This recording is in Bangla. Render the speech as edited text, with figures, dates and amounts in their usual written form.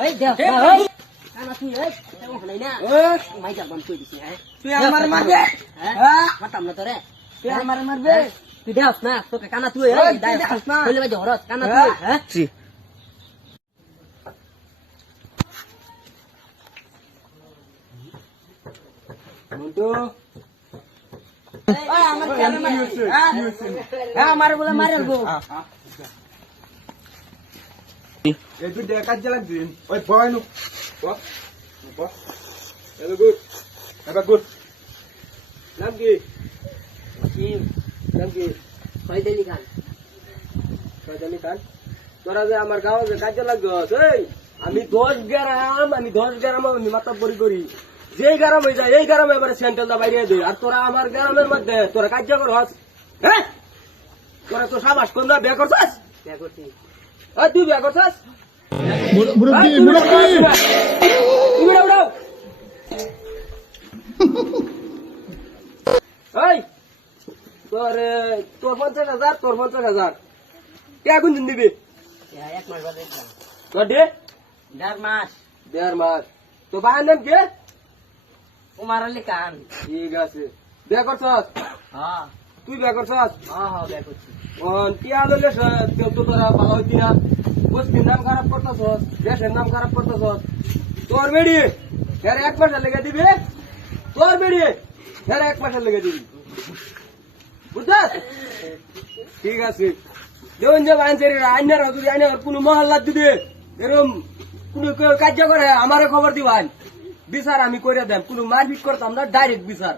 ওই দেখ ওই কানা তুই ওই তেও হলাই না মাই যাবাম কই দিছি হ্যাঁ তুই আমার মারবে হ্যাঁ মারতাম না তোরে তুই আমার মারবে তুই দেখ না তোকে কানা তুই ওই দেখ না কইলে ভাই ধরস কানা তুই হ্যাঁ মন্টু ওই আমার কেন মারছিস হ্যাঁ আমার বলে মারলবো এই তুই কাজ চালাক দিন ওই বয় নু এলো গুড এবার গুড নাম কি নাম কি কয়দিন গান শয়তানি খান তোরা যে আমার গাঁও যে কাজ লাগছ এই আমি 10 গ্রাম আমি মাথা পরি করি যেই গ্রাম হয়ে যায় এই গ্রামে এবারে সেন্ট্রাল দা বাইরে দেই আর তোরা আমার গ্রামের মধ্যে তোরা কাজ করছ হ্যাঁ তোরা তো সাবাস কোন বিয়ে করছস বিয়া করছি ওই তুই বিয়ে করছস মুরব্বি উড়াও এই তোর 50,000 কে কোন দিন দিবি এক মাস বাদে তোর দে 1.5 মাস 1.5 মাস তো ভাইয়ের নাম কে উমার আলী খান ঠিক আছে বিয়ে করছস হ্যাঁ তুই বিয়ে করছস হ্যাঁ বিয়া করছি টিয়া লইলে তো তোরা ভালো হইতি না বস্তির নাম খারাপ করতেছস দেশের নাম খারাপ করতেছস তোর বেড়ি এর 1 মাসের লেগে দিবি তোর বেড়ি এর 1 মাসের লেগে দিবি বুঝছস ঠিক আছে যেমন যে আইনসারি আইনার যদি আইনার কোনো মহল্লার যদি এরকম কোনো কার্য করে আমারে খবর দিবান বিচার আমি করে দেন কোনো মারপিট করতাম না ডাইরেক্ট বিচার